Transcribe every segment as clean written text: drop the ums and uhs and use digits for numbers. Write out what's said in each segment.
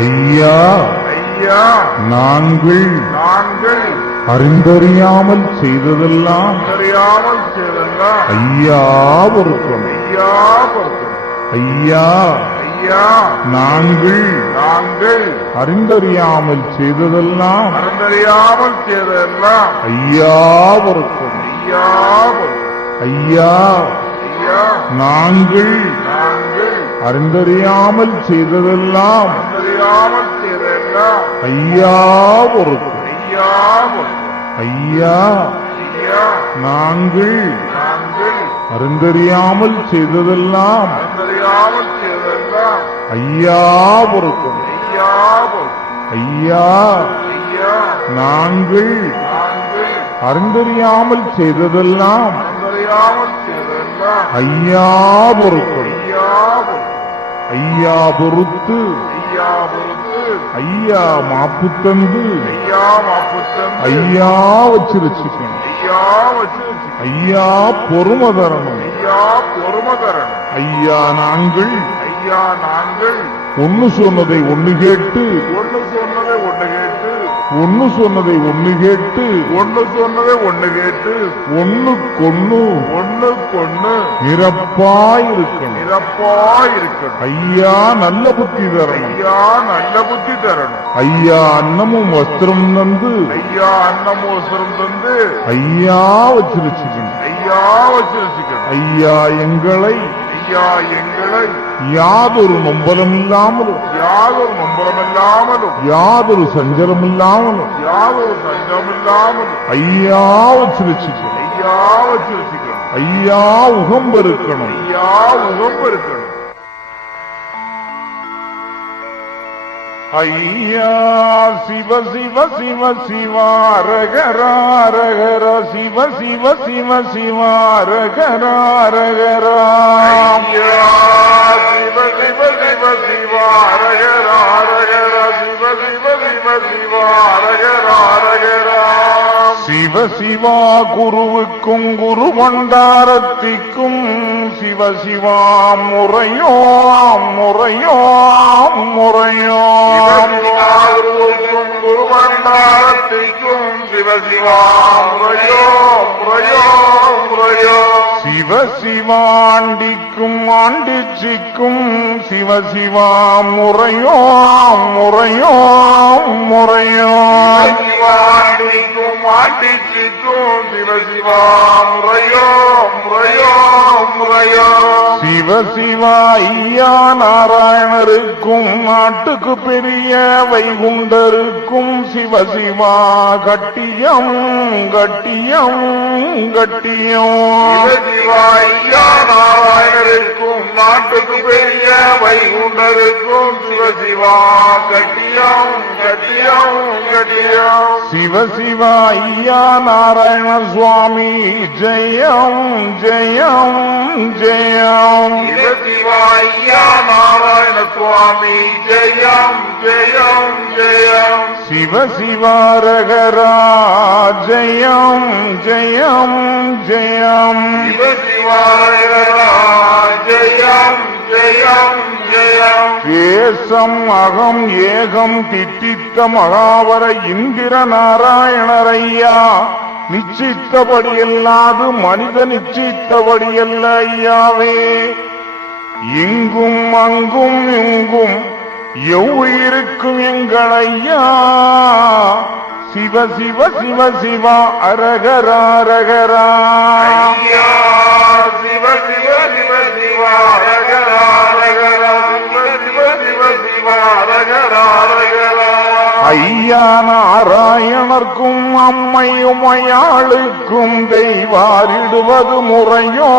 ஐயா ஐயா நாங்கள் அறிந்தறியாமல் செய்ததெல்லாம் ஐயா பொறுக்கணும். ஐயா நாங்கள் அறிந்தறியாமல் செய்ததெல்லாம் ஐயா பொறுக்கணும். ஐயா நாங்கள் அறிந்தறியாமல் செய்ததெல்லாம் ஐயா பொறுக்கணும். ஐயா நாங்கள் அறிந்தறியாமல் செய்ததெல்லாம் ஐயா பொறுக்கணும். ஐயா நாங்கள் அறிந்தறியாமல் செய்ததெல்லாம் ஐயா பொறுக்கணும். ஐயா பொறுத்து ஐயா மாப்பு தந்து ஐயா வச்சிருச்சுக்கணும். ஐயா பொறுமை தரணும். ஐயா நாங்கள் ஒன்னு சொன்னதை ஒன்னு கேட்டு ஒன்னு சொன்னதை ஒன்னு கேட்டு ஒண்ணுக்கொண்ணு நிரப்பாயிருக்கணும். ஐயா நல்ல புத்தி தரணும். ஐயா அன்னமும் வஸ்திரம் தந்து ஐயா வச்சிருச்சுக்கணும். ஐயா எங்களை யாதொரு நொம்பலம் இல்லாமலும் யாதொரு சஞ்சலம் இல்லாமலும் ஐயா வச்சிருச்சுக்கணும். ஐயா உகம்பெருக்கணும். ஐயா சிவ சிவ சிவ சிவாரகராரகர சிவ சிவ சிவ சிவாரகராரகரா சிவ சிவ சிவ சிவாரகராரகர சிவ சிவ சிவ சிவாரகராரகரா சிவ சிவா குருவுக்கும் குரு மண்டாரத்திக்கும் சிவ சிவா முறையோ முறையோ முறையோ குரு மண்டாரத்திக்கும் சிவ சிவா முறையோ முறையோ முறையோ சிவ சிவாண்டிக்கும் ஆண்டிச்சிக்கும் சிவ சிவா முறையோ முறையோ முறையோ சிவாண்டிக்கும் ஆண்டிச்சிக்கும் சிவ சிவா முறையோ முறையோ முறையோ சிவ சிவா ஐயா நாராயணருக்கும் நாட்டுக்கு பெரிய வைகுண்டருக்கும் சிவ சிவா கட்டியம் கட்டியம் கட்டியம் சிவாய்யா நாராயணருக்கும் நாட்டுக்கு பெரிய வைகுண்டருக்கும் சிவ சிவா கட்டியம் கட்டியம் கட்டியம் சிவ சிவா ஐயா நாராயண சுவாமி ஜெயம் ஜெயம் ஜெயம் சிவ சிவாய்யா நாராயண சுவாமி ஜெயம் ஜெயம் ஜெயம் சிவ சிவாரகரா ஜெயம் ஜெயம் ஜெயம் சிவ சிவாரகரா ஜெயம் ஜெயம் ஜெயம் தேசம் அகம் ஏகம் திட்டித்த மகாவர இந்திர நாராயணரையா நிச்சித்தபடியல்லாது மனித நிச்சித்தபடியல்ல ஐயாவே இங்கும் அங்கும் இங்கும் எவ்வுயிருக்கும் எங்கள் ஐயா சிவ சிவ சிவ சிவா அரகரா அரகரா சிவ சிவ சிவ சிவா அரகரா அரகரா சிவ சிவ சிவா அரகரா அரகரா ஐயா நாராயணர்க்கும் அம்மையுமையாளுக்கும் தெய்வாரிடுவது முறையோ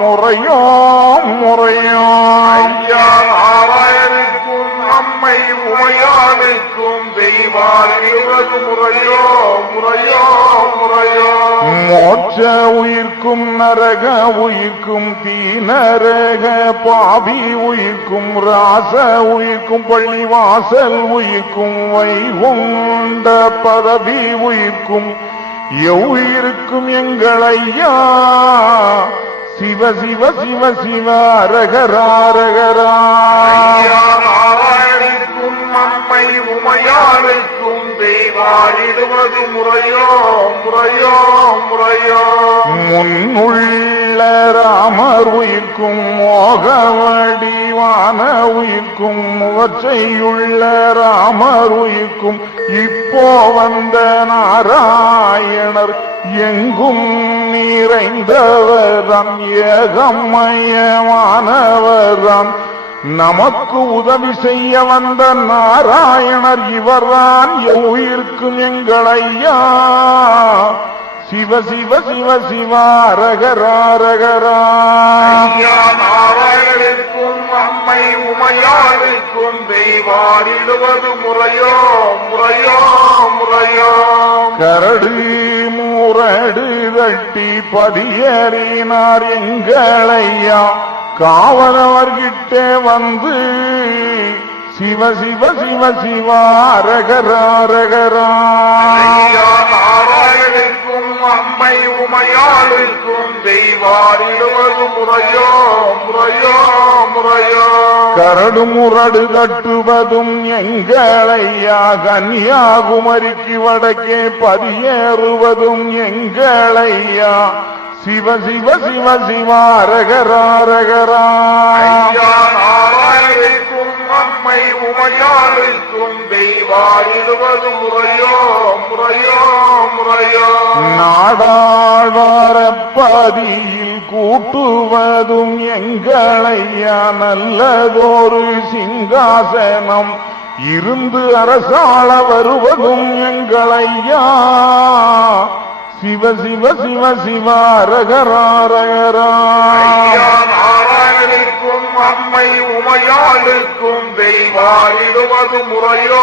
முறையோ முறையோ ஐயா நாராயணனுக்கும் அம்மை உமையாளுக்கும் தெய்வாரிடுவது முறையோ முறையோ முறையோ மோட்ச உயிர்க்கும் நரக உயிர்க்கும் தீநரக பாவி உயிர்க்கும் ராச உயிர்க்கும் பள்ளிவாசல் உயிர்க்கும் வைகுண்ட பதவி உயிர்க்கும் எவ்வுயிருக்கும் எங்கள் ஐயா சிவ சிவ சிவ சிவ அரகரா அரகரா நாராயணனுக்கும் உமையாளுக்கும் அம்மை உமையாளுக்கும் தெய்வாரிடுவது முறையோ முறையோ முறையோ முன்னுள்ள ராமர் உயிர்க்கும் மோகவடிவான உயிர்க்கும் முகச்சையுள்ள ராமர் உயிர்க்கும் இப்போ வந்த நாராயணர் எங்கும் நிறைந்தவர்தான் ஏகமயமானவர்தான் நமக்கு உதவி செய்ய வந்த நாராயணர் இவர்தான் உயிர்க்கும் எங்கள் ஐயா சிவ சிவ சிவ சிவா ரகரா ரகரா நாராயணனுக்கும் அம்மை உமையாளுக்கும் தெய்வாரிடுவது முறையோ முறையோ முறையோ கரடு மூரடு தட்டி பதியறினார் எங்களையா காவலவர்கிட்டே வந்து சிவ சிவ சிவ சிவா ரகரா ரகரா நாராயணனுக்கும் அம்மை உமையாளுக்கும் தெய்வாரிடுவது முறையோ முறையோ முறையோ கரடு முரடு கட்டுவதும் எங்களையா கன்னியாகுமரிக்கு வடக்கே பதியேறுவதும் எங்களையா சிவ சிவ சிவ சிவா ரகரா ரகரா நாராயணனுக்கும் அம்மை உமையாளுக்கும் தெய்வாரிடுவது முறையோ முறையோ முறையோ நாடாழ்வார பதியில் கூட்டுவதும் எங்களையா நல்லதொரு சிங்காசனம் இருந்து அரசாள வருவதும் எங்களையா சிவ சிவ சிவ சிவா ரகரா ரகரா நாராயணனுக்கும் அம்மை உமையாளுக்கும் தெய்வாரிடுவது முறையோ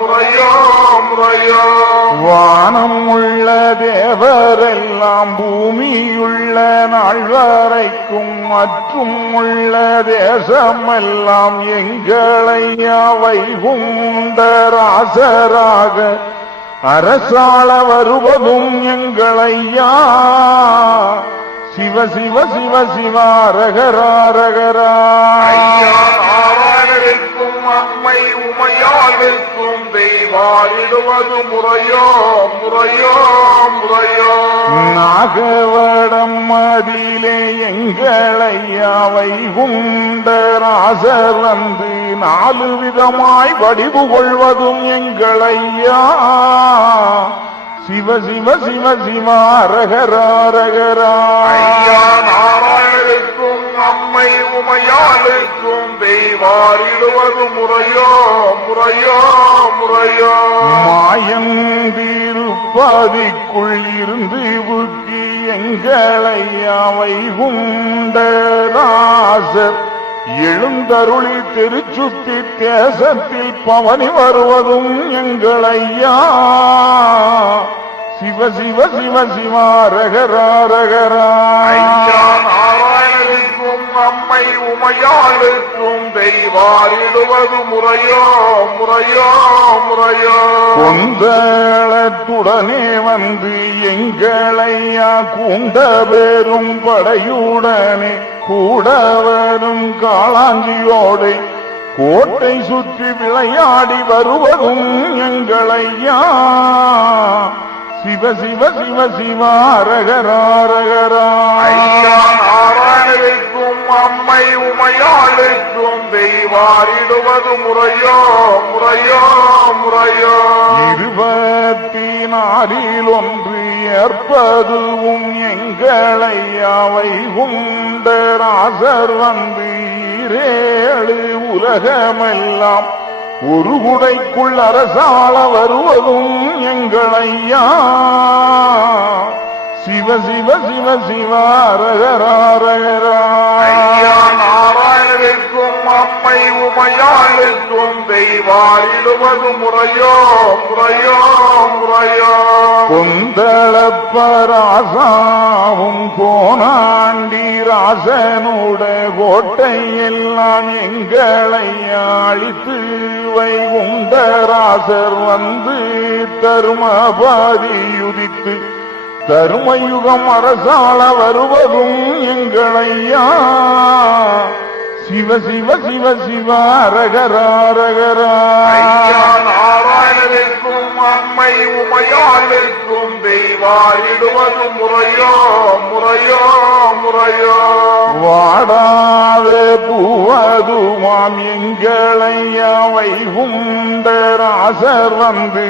முறையோ முறையோ வானம் உள்ள தேவரெல்லாம் பூமியுள்ள நாள் வரைக்கும் மற்றும் உள்ள தேசமெல்லாம் எங்களையா வைகுண்ட ராசராக அரசாள வருவதும் எங்களையா சிவ சிவ சிவ சிவா ரகரா ரகரா நாராயணனுக்கும் அம்மை உமையாளுக்கும் தெய்வாரிடுவது முறையோ முறையோ முறையோ நாகவடம் மதிலே எங்களையா வைகுண்ட ராசர் வந்து 4 விதமாய் வடிவு கொள்வதும் எங்களையா சிவ சிவ சிவ சிவா ரகரா ரகரா நாராயணனுக்கும் அம்மை உமையாளுக்கும் தெய்வாரிடுவது முறையோ முறையோ முறையோ மாயன் திருப்பதிக்குள் இருந்து புக்கி எங்களையா வைகுண்ட ராசர் எழுந்தருளி திருச்சுத்தி தேசத்தில் பவனி வருவதும் எங்களையா சிவ சிவ சிவ சிவா ரகரா ரகரா நாராயணனுக்கும் அம்மை உமையாளுக்கும் தெய்வாரிடுவது முறையோ முறையோ முறையோ கொந்தளத்துடனே வந்து எங்களையா கூண்ட பெரும் படையுடனே கூட வரும் காளாஞ்சியோடு கோட்டை சுற்றி விளையாடி வருவதும் எங்களையா சிவ சிவ சிவ சிவா ரகரா ரகரா நாராயணனுக்கும் அம்மை உமையாளுக்கும் தெய்வாரிடுவது முறையோ முறையோ முறையோ 24 ஒன்று ஏற்பதுவும் எங்களையா வைகுண்ட ராசர் வந்து 7 உலகமெல்லாம் ஒரு குடைக்குள் அரசாள வருவதும் எங்களையா சிவ சிவ சிவ சிவா ரகரா ரகரா நாராயணனுக்கும் அம்மை உமையாளுக்கும் தெய்வாரிடுவது முறையோ முறையோ முறையோ கொந்தளப்பராசாவும் கோனாண்டி ராசனுட கோட்டை எல்லாம் எங்களை அழித்து வைகுண்டராசர் வந்து தருமபாதியுதித்து தருமயுகம் அரசாள வருவதும் எங்களையா சிவ சிவ சிவ சிவ அரகரா ரகரா. ஐயா நாராயணனுக்கும் அம்மை உமையாளுக்கும் தெய்வாரிடுவது முறையோ முறையோ முறையோ. வாடாத பூவதுமாம் எங்களையா வைகுண்டராசர் வந்து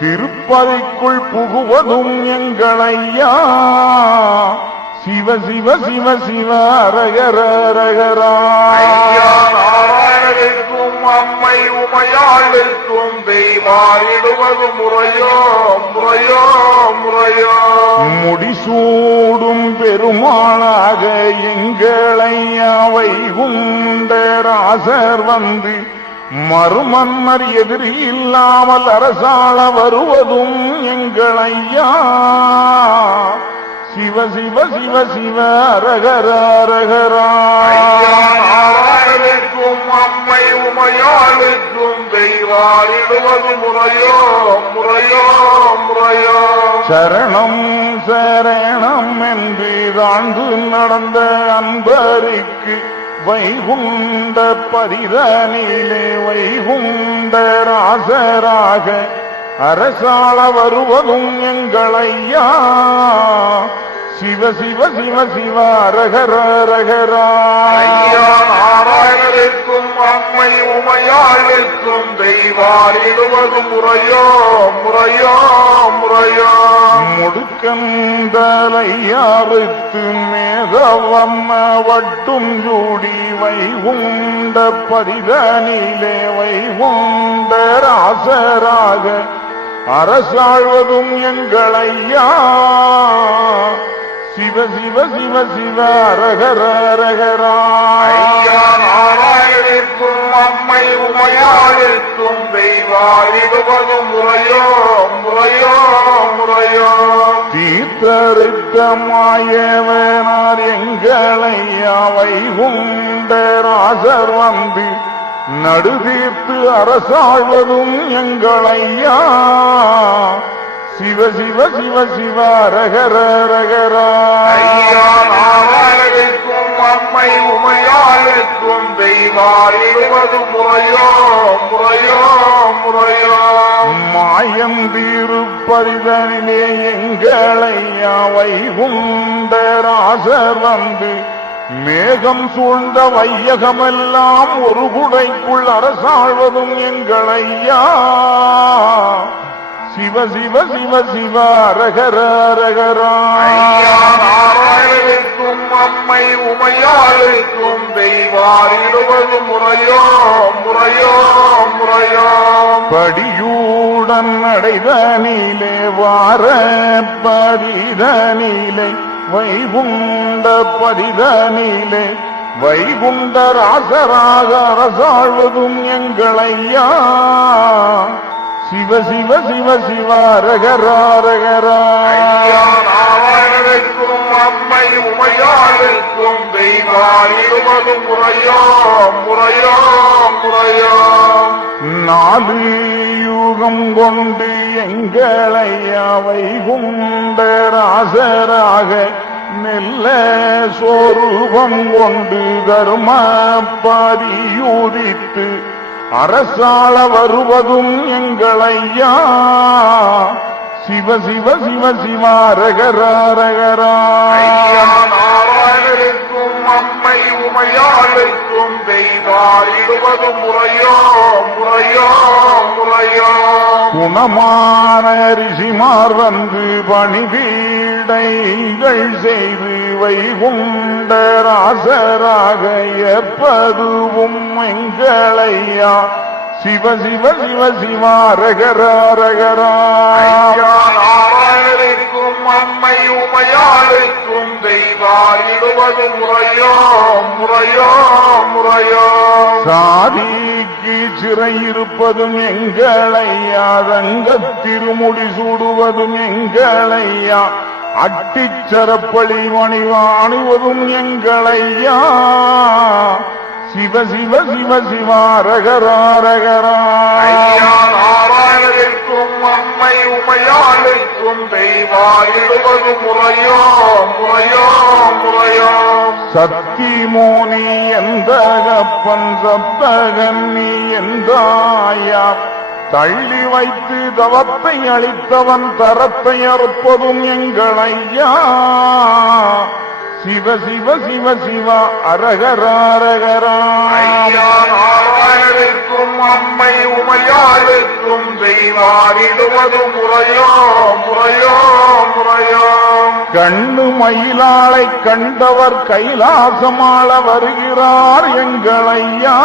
திருப்பதிக்குள் புகுவதும் எங்களையா. சிவ சிவ சிவ சிவ அரகர ரகரா. ஐயா நாராயணனுக்கும் அம்மை உமையாளுக்கும் தெய்வாரிடுவது முறையோ முறையோ முறையோ. முடிசூடும் பெருமாளாக எங்களையா வைகுண்டராசர் வந்து மறுமன்னர் எதிரி இல்லாமல் அரசாள வருவதும் எங்களையா. சிவ சிவ சிவ சிவ அரகர ரகரா. ஐயா நாராயணனுக்கும் அம்மை உமையாளுக்கும் தெய்வாரிடுவது முறையோ முறையோ முறையோ. சரணம் சரணம் என்று தாழ்ந்து நடந்த அன்பருக்கு வைகுண்ட பரிதனிலே வைகுண்டராசராக அரசாள வருவதும் எங்களையா. சிவ சிவ சிவ சிவ அரகர ரகரா. ஐயா நாராயணனுக்கும் அம்மை உமையாளுக்கும் தெய்வாரிடுவது முறையோ முறையோ முறையோ. முடுக்கந்தலையாறுத்து மேதவம்ம வட்டும் ஜூடி வைகுண்ட பரிதனிலே வைகுண்டராசராக அரசாழ்வதும் எங்களையா. சிவ சிவ சிவ சிவ அரகர ரகரா. ஐயா நாராயணனுக்கும் அம்மை உமையாளுக்கும் தெய்வாரிடுவது முறையோ முறையோ முறையோ. தீர்த்தருத்தமாயவனார் எங்களையா வைகுண்டராசர் வந்து நடுதீர்த்து அரசாழ்வதும் எங்களையா. சிவ சிவ சிவ சிவ ரகர ரகரா. ஐயா நாராயணனுக்கும் அம்மை உமையாளுக்கும் தெய்வாரிடுவது முறையோ முறையோ முறையோ. மாயம் தீருப்பரிதனிலே எங்களையா வைகுண்டராசர் வந்து மேகம் சூழ்ந்த வையகமெல்லாம் ஒரு குடைக்குள் அரசாழ்வதும் எங்களையா. சிவ சிவ சிவ சிவ ரகர ரகரா. ஐயா நாராயணனுக்கும் அம்மை உமையாளுக்கும் தெய்வாரிடுவது முறையோ முறையோ முறையோ. படியூடன் அடைதனிலே வார பரிதனிலே வைகுண்ட பரிதனிலே வைகுண்டராசராக அரசாழ்வதும் எங்களையா. சிவ சிவ சிவ சிவ ரகரா ரகரா. ஐயா நாராயணனுக்கும் அம்மை உமையாளுக்கும் தெய்வாரிடுவது முறையோ முறையோ முறையோ. நாலு யுகம் கொண்டு எங்களையா வைகுண்டராசராக மெல்ல சொரூபம் கொண்டு தர்ம பரியுதித்து அரசாள வருவதும் எங்களையா. சிவ சிவ சிவ சிவ ரகர ரகரா. ஐயா நாராயணனுக்கும் அம்மை உமையாளுக்கும் தெய்வாரிடுவது முறையோ முறையோ முறையோ. குணமான ரிஷிமார் வந்து பணிவீடைகள் செய்து வைகுண்டராசராக ஏற்பதுவும் எங்களையா. சிவ சிவ சிவ சிவ ரகர ரகரா. ஐயா நாராயணனுக்கும் அம்மை உமையாளுக்கும் தெய்வாரிடுவது முறையோ முறையோ முறையோ. சாதிக்கு சிறை இருப்பதும் எங்களையா ரங்கத்திருமுடி சூடுவதும் எங்களையா அட்டிச்சரப்பழி அணிவதும் எங்களையா. சிவ சிவ சிவ சிவ ரகரா ரகரா. ஐயா நாராயணனுக்கும் அம்மை அம்மை உமையாளுக்கும் தெய்வாயிடுவது முறையோ முறையோ முறையோ. சத்திமோனி எந்தகப்பன் சப்தகன்னி எந்தாயா தள்ளி வைத்து தவத்தை அளித்தவன் தரத்தை அறுப்பதும் எங்களையா. சிவ சிவ சிவ சிவ அரகராரகரா. நாராயணருக்கும் அம்மை உமையாளுக்கும் தெய்வாரிடுவது முறையோ முறையோ முறையோ. கண்ணு மயிலாளை கண்டவர் கைலாசமாள வருகிறார் எங்களையா.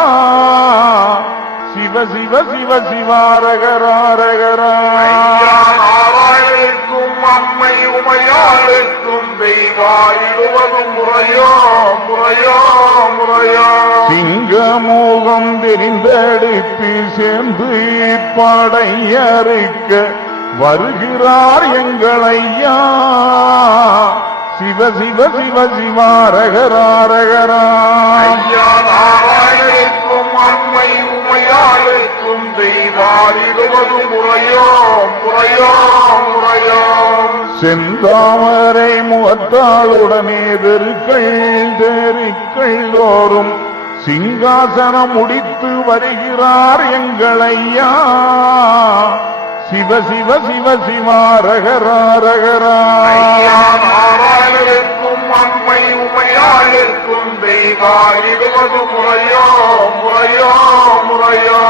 சிவ சிவ சிவ சிவாரகராரகரா. நாராயணருக்கும் அம்மை உமையாளுக்கும் தெய்வாரிடுவது முறையோ முறையோ முறையோ. சிங்கமோகம் தெரிந்தெடுத்து சேர்ந்து படையறுக்க வருகிறார் எங்களையா. சிவ சிவ சிவ சிவாரகராரகரா. நாராயணருக்கும் அம்மை உமையாளுக்கும் தெய்வாரிடுவது முறையோ முறையோ முறையோ. செந்தாமரை முகத்தாளுடனே தெருக்கள் தெருக்கள் தோறும் சிங்காசனம் முடித்து வருகிறார் எங்களையா. சிவ சிவ சிவ சிவாரகராரகரா. நாராயணருக்கும் அம்மை உமையாளுக்கும் தெய்வாரிடுவது முறையோ முறையோ முறையோ.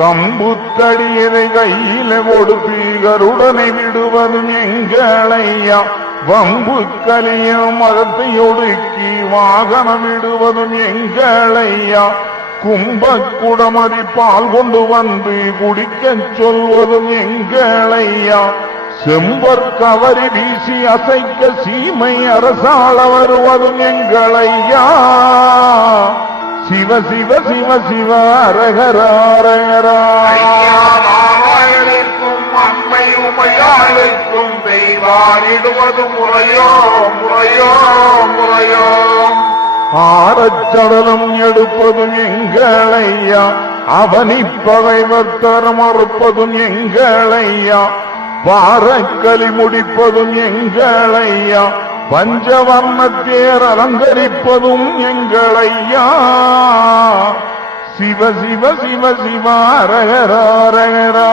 கம்புத்தடியதை கையில கொடுத்து கருடனை விடுவதும் எங்களையா. வம்பு கலியும் மதத்தை ஒடுக்கி வாகனம் விடுவதும் எங்களையா. கும்பக்குடமதி பால் கொண்டு வந்து குடிக்கச் சொல்வதும் எங்களையா. செம்பர் கவரி வீசி அசைக்க சீமை அரசாள வருவதும் எங்களையா. சிவ சிவ சிவ சிவ அரகராரகரா. நாராயணருக்கும் அம்மை உமையாளுக்கும் தெய்வாரிடுவது முறையோ முறையோ முறையோ. ஆரச்சடலம் எடுப்பதும் எங்களையா. அவனிப்பகைவர் மறுப்பதும் எங்களையா. பாரக்கலி முடிப்பதும் எங்களையா. பஞ்சவர்ணத்தேர் அலங்கரிப்பதும் எங்களையா. சிவ சிவ சிவ சிவாரகராரகரா.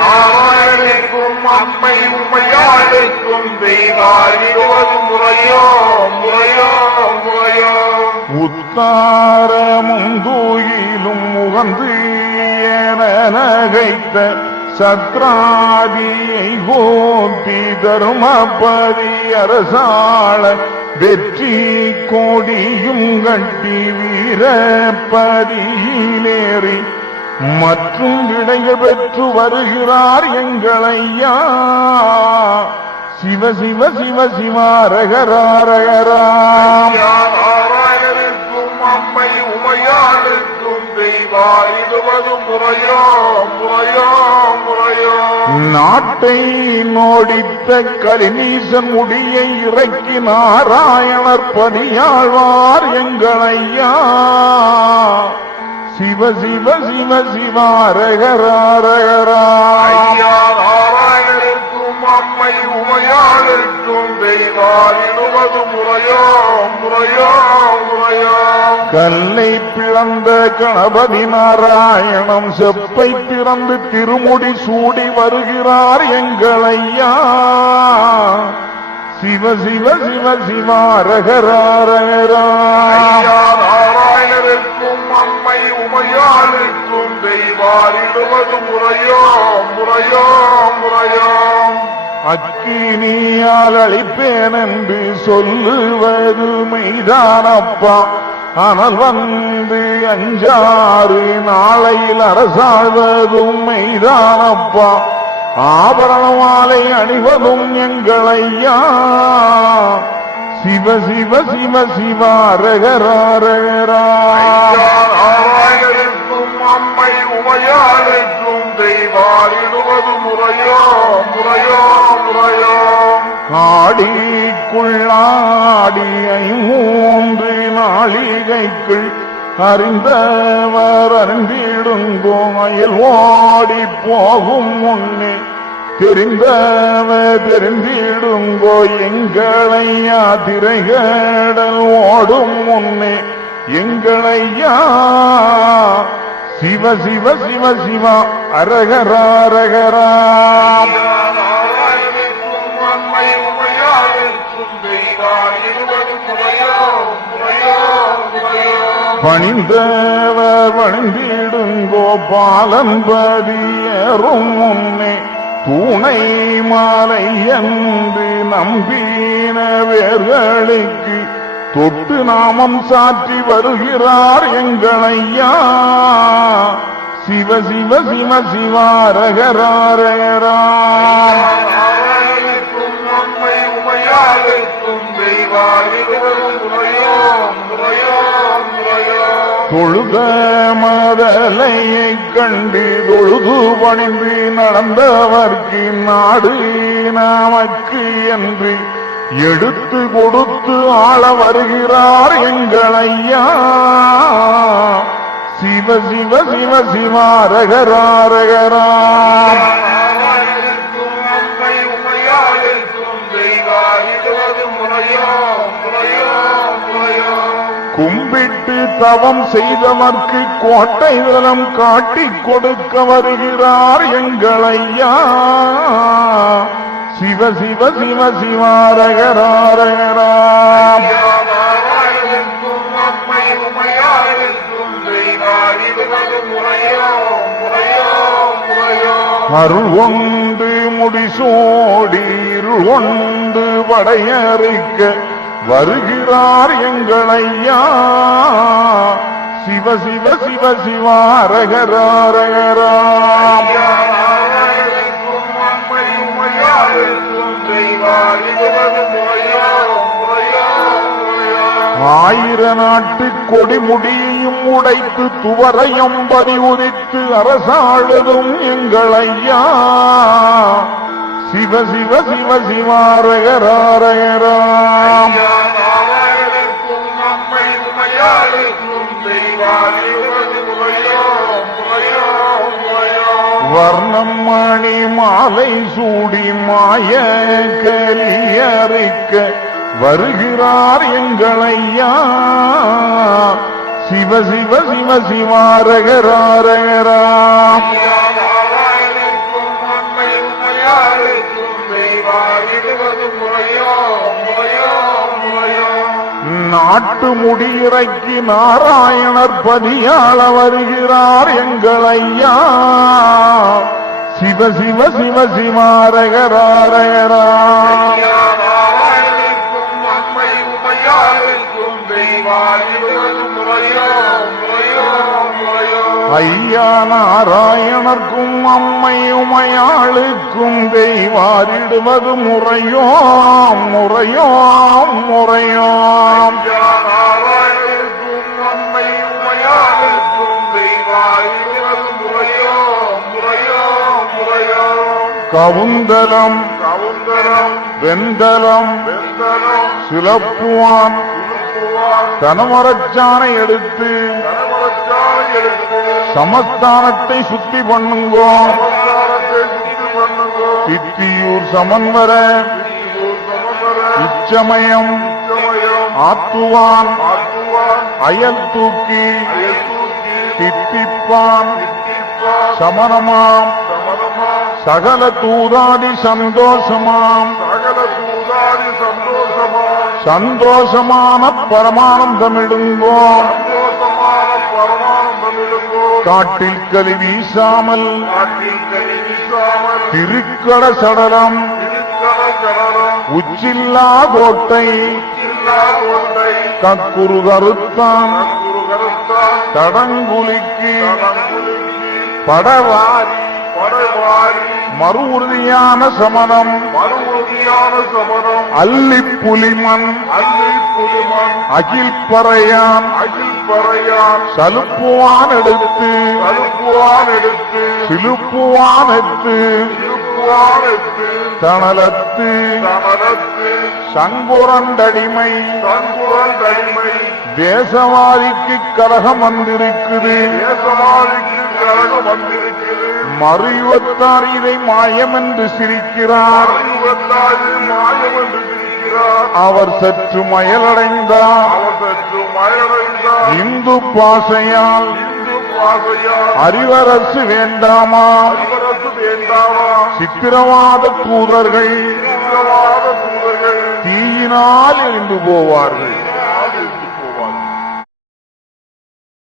நாராயணருக்கும் அம்மை உமையாளுக்கும் தெய்வாரிடுவது முறையோ முறையோ முறையோ. உத்தாரமும் தூயிலும் முகந்து என நகைத்த சத்ராதியை கோத்தி தருமபதி அரசாள வெற்றி கோடியும் கட்டி வீரப்பதியிலேறி மற்றும் விடைகள் பெற்று வருகிறார் எங்களையா. சிவ சிவ சிவ சிவாரகராரகரா. நாராயணருக்கும் அம்மை உமையாளுக்கும் தெய்வாரிடுவது முறையோ முறையோ முறையோ. நாட்டை நோடித்த கலிநீசன் முடியை இறக்கி நாராயணர் பணியாழ்வார் எங்களையா. சிவ சிவ சிவ சிவாரகராரகரா. நாராயணருக்கும் அம்மை உமையாளுக்கும் தெய்வாரிடுவது முறையோ முறையோ முறையோ. கல்லை பிளந்த கணபதி நாராயணம் செப்பை பிறந்து திருமுடி சூடி வருகிறார் எங்களையா. சிவ சிவ சிவ சிவாரகராரகரா. நாராயணருக்கும் அம்மை உமையாளுக்கும் தெய்வாரிடுவது முறையோ முறையோ முறையோ. அக்கினியால் அழிப்பேன் என்று சொல்லுவது மெய்தானப்பா. ஆனால் வந்து அஞ்சாறு நாளையில் அரசாழ்வதும் மெய்தானப்பா. ஆபரண மாலை அணிவதும் எங்களையா. சிவ சிவ சிவ சிவாரகராரகரா. நாராயணருக்கும் அம்மை உமையாளுக்கும் தெய்வாரிடுவது முறையோ முறையோ முறையோ. ஆடிக்குள்ளாடி 3 நாளிகைக்குள் அறிந்தவர் அறிந்திடுங்கோ. அயல் ஓடி போகும் முன்னே தெரிந்தவ தெரிந்திடுங்கோ எங்களையா திரைகடல் ஓடும் முன்னே எங்களையா சிவ சிவ சிவ சிவா அரகரா அரகரா பணிந்தவர் பணிந்திடுங்கோ பாலன்பதி ஏறும் முன்னே தூணை மாலை என்று நம்பின வேர்களுக்கு தொட்டு நாமம் சாற்றி வருகிறார் எங்களையா சிவ சிவ சிவ சிவாரகராரகரா தொழுத மதலையை கண்டு தொழுது பணிந்து நடந்தவர்க்கு நாடு நமக்கு என்று எடுத்து கொடுத்து ஆள வருகிறார் எங்களையா சிவ சிவ சிவ சிவாரகராரகரா கும்பிட்டு தவம் செய்தவர்க்கு கோட்டை தலம் காட்டிக் கொடுக்க வருகிறார் எங்களையா சிவ சிவ சிவ சிவாரகராரகரா அருள் ஒன்று முடிசோடி இருள் ஒன்று படையறுக்க வருகிறார் எங்களையா சிவ சிவ சிவ சிவாரகராரகரா ஆயிர நாட்டு கொடிமுடியையும் உடைத்து துவரையும் பறி உதித்து அரசாளுதும் எங்களையா சிவ சிவ சிவ சிவாரகராரகரா வர்ணம் மணி மாலை சூடி மாய கலியறிக்க வருகிறார் எங்களையா சிவ சிவ சிவ சிவாரகராரகரா நாட்டு முடியிறக்கி நாராயணர் பதியாள வருகிறார் எங்களையா சிவ சிவ சிவ சிவாரகராரகரா ஐயா நாராயணர்க்கும் அம்மை உமையாளுக்கும் தெய்வாரிடுவது முறையோ முறையோ முறையோ கவுந்தலம் வெந்தலம் சிலப்புவான் கனமரச்சானை எடுத்து சமஸ்தானத்தை சுத்தி பண்ணுங்கோ சித்தியூர் சமன்வர இச்சமயம் ஆத்துவான் அயல் தூக்கி தித்திப்பான் சமணமாம் சகல தூதாதி சந்தோஷமாம் சந்தோஷமான பரமானந்தமிடுங்கோ காட்டில் கலி வீசாமல் திருக்கட சடலம் உச்சில்லா கோட்டை கக்குரு கருத்தான் தடங்குலிக்கு படவாரி மறு உறுதியான சமணம் அல்லி புலிமன் அகில் பறையான் சலுப்புவான் எடுத்து சிலுப்புவான் எடுத்து தணலத்து சங்குரண்டடிமை தேசவாதிக்கு கலகம் வந்திருக்குது மறுயுவத்தார் இதை மாயம் என்று சிரிக்கிறார். மாயம் என்று சிரிக்கிறார். அவர் சற்று மயலடைந்தார். இந்து பாசையால் அறிவரசு வேண்டாமா? சித்திரவாத தூதர்கள் தீயினால் எழுந்து போவார்கள்.